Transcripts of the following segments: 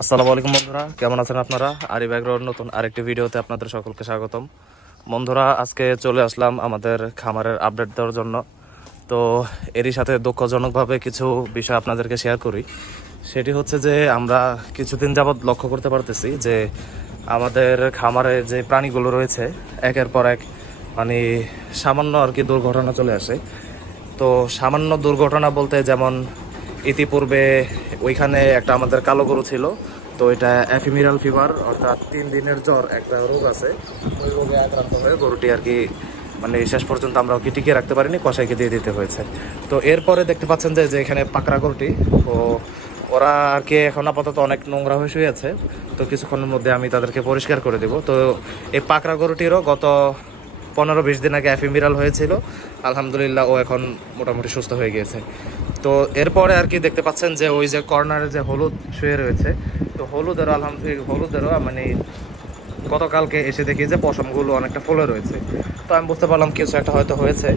আসসালামু আলাইকুম বন্ধুরা, কেমন আছেন আপনারা? আরিফ এগ্রোর নতুন আরেকটি ভিডিওতে আপনাদের সকলকে স্বাগতম। বন্ধুরা, আজকে চলে আসলাম আমাদের খামারের আপডেট দেওয়ার জন্য। তো এরই সাথে দুঃখজনকভাবে কিছু বিষয় আপনাদেরকে শেয়ার করি। সেটি হচ্ছে যে আমরা কিছুদিন যাবৎ লক্ষ্য করতে পারতেছি যে আমাদের খামারে যে প্রাণীগুলো রয়েছে একের পর এক মানে সামান্য আর কি দুর্ঘটনা চলে আসে। তো সামান্য দুর্ঘটনা বলতে যেমন ইতিপূর্বে ওইখানে একটা আমাদের কালো গরু ছিল, তো এটা এফিমিরাল ফিভার অর্থাৎ 3 দিনের জ্বর একটা রোগ আছে। ওই রোগে আক্রান্ত হয়ে গরুটি আর কি মানে শেষ পর্যন্ত আমরা ওকে টিকিয়ে রাখতে পারিনি, কসাইকে দিয়ে দিতে হয়েছে। তো এরপরে দেখতে পাচ্ছেন যে এখানে পাকড়া গরুটি, তো ওরা আর কি এখন আপাতত অনেক নোংরা হয়ে শুয়ে আছে। তো কিছুক্ষণের মধ্যে আমি তাদেরকে পরিষ্কার করে দেব। তো এই পাকড়া গরুটিরও গত 15-20 দিন আগে এফিমিরাল হয়েছিল। আলহামদুলিল্লাহ ও এখন মোটামুটি সুস্থ হয়ে গিয়েছে। তো এরপরে আর কি দেখতে পাচ্ছেন যে ওই যে কর্নারে যে হলুদ শুয়ে রয়েছে, তো হলুদেরও মানে গতকালকে এসে দেখি যে পশমগুলো অনেকটা ফুলে রয়েছে। তো আমি বুঝতে পারলাম কিছু একটা হয়তো হয়েছে।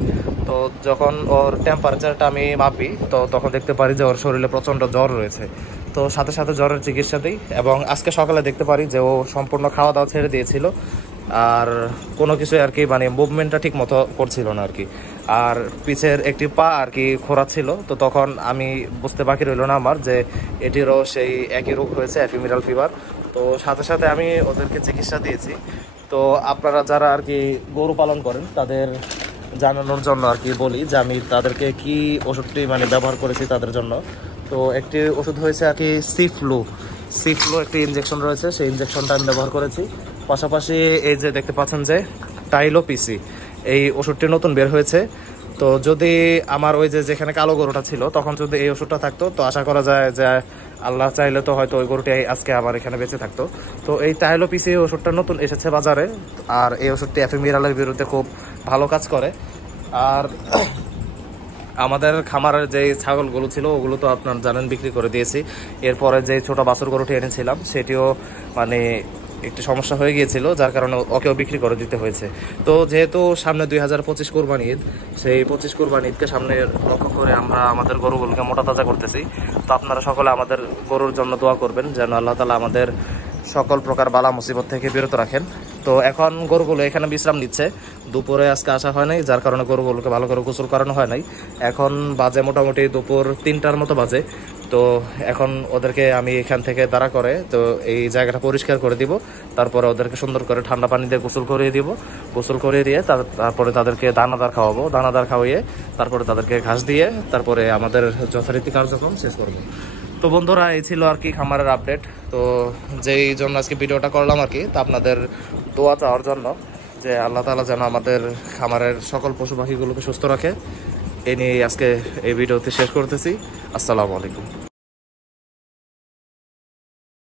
তো যখন ওর টেম্পারেচারটা আমি মাপি, তো তখন দেখতে পারি যে ওর শরীরে প্রচণ্ড জ্বর রয়েছে। তো সাথে সাথে জ্বরের চিকিৎসা দিই, এবং আজকে সকালে দেখতে পারি যে ও সম্পূর্ণ খাওয়া দাওয়া ছেড়ে দিয়েছিল, আর কোনো কিছু আর কি মানে মুভমেন্টটা ঠিক মতো করছিল না আর কি। আর পিছের একটি পা আর কি খোঁড়া ছিল। তো তখন আমি বুঝতে বাকি রইল না আমার যে এটিরও সেই একই রোগ হয়েছে, এফিমিরাল ফিভার। তো সাথে সাথে আমি ওদেরকে চিকিৎসা দিয়েছি। তো আপনারা যারা আর কি গরু পালন করেন তাদের জানানোর জন্য আর কি বলি যে আমি তাদেরকে কি ওষুধটি মানে ব্যবহার করেছি তাদের জন্য। তো একটি ওষুধ হয়েছে আর কি সি ফ্লু একটি ইনজেকশন রয়েছে, সেই ইনজেকশনটা আমি ব্যবহার করেছি। পাশাপাশি এই যে দেখতে পাচ্ছেন যে টাইলোপিসি, এই ওষুধটি নতুন বের হয়েছে। তো যদি আমার ওই যে যেখানে কালো গরুটা ছিল তখন যদি এই ওষুধটা থাকতো, তো আশা করা যায় যে আল্লাহ চাইলে তো হয়তো ওই গরুটি আজকে আবার এখানে বেঁচে থাকতো। তো এই টাইলোপিসি ওষুধটা নতুন এসেছে বাজারে, আর এই ওষুধটি এফিমিরালের বিরুদ্ধে খুব ভালো কাজ করে। আর আমাদের খামারের যে ছাগলগুলো ছিল ওগুলো তো আপনার জানেন বিক্রি করে দিয়েছি। এরপরে যে ছোট বাছুর গরুটি এনেছিলাম সেটিও মানে একটি সমস্যা হয়ে গিয়েছিল, যার কারণে ওকেও বিক্রি করে দিতে হয়েছে। তো যেহেতু সামনে 2025 কোরবানি ঈদ, সেই 25 কোরবানি ঈদকে সামনে লক্ষ্য করে আমরা আমাদের গরুগুলোকে মোটা তাজা করতেছি। তো আপনারা সকলে আমাদের গরুর জন্য দোয়া করবেন যেন আল্লাহ তাআলা আমাদের সকল প্রকার বালা মুসিবত থেকে বিরত রাখেন। তো এখন গরুগুলো এখানে বিশ্রাম নিচ্ছে। দুপুরে আজকে আসা হয় নাই, যার কারণে গরুগুলোকে ভালো করে গোসল করানো হয় নাই। এখন বাজে মোটামুটি দুপুর 3টার মতো বাজে। তো এখন ওদেরকে আমি এখান থেকে দাঁড়া করে তো এই জায়গাটা পরিষ্কার করে দিব। তারপরে ওদেরকে সুন্দর করে ঠান্ডা পানি দিয়ে গোসল করিয়ে দিব। গোসল করিয়ে দিয়ে তারপরে তাদেরকে দানাদার খাওয়াবো, দানাদার খাওয়িয়ে তারপরে তাদেরকে ঘাস দিয়ে তারপরে আমাদের যথারীতি কার্যক্রম শেষ করবো। তো বন্ধুরা, এই ছিল আর কি খামারের আপডেট। তো যেই জন্য আজকে ভিডিওটা করলাম আর কি, তা আপনাদের দোয়া চাওয়ার জন্য যে আল্লাহ তাআলা যেন আমাদের খামারের সকল পশু পাখিগুলোকে সুস্থ রাখে। এই নিয়ে আজকে এই ভিডিওতে শেষ করতেছি। আসসালামু আলাইকুম।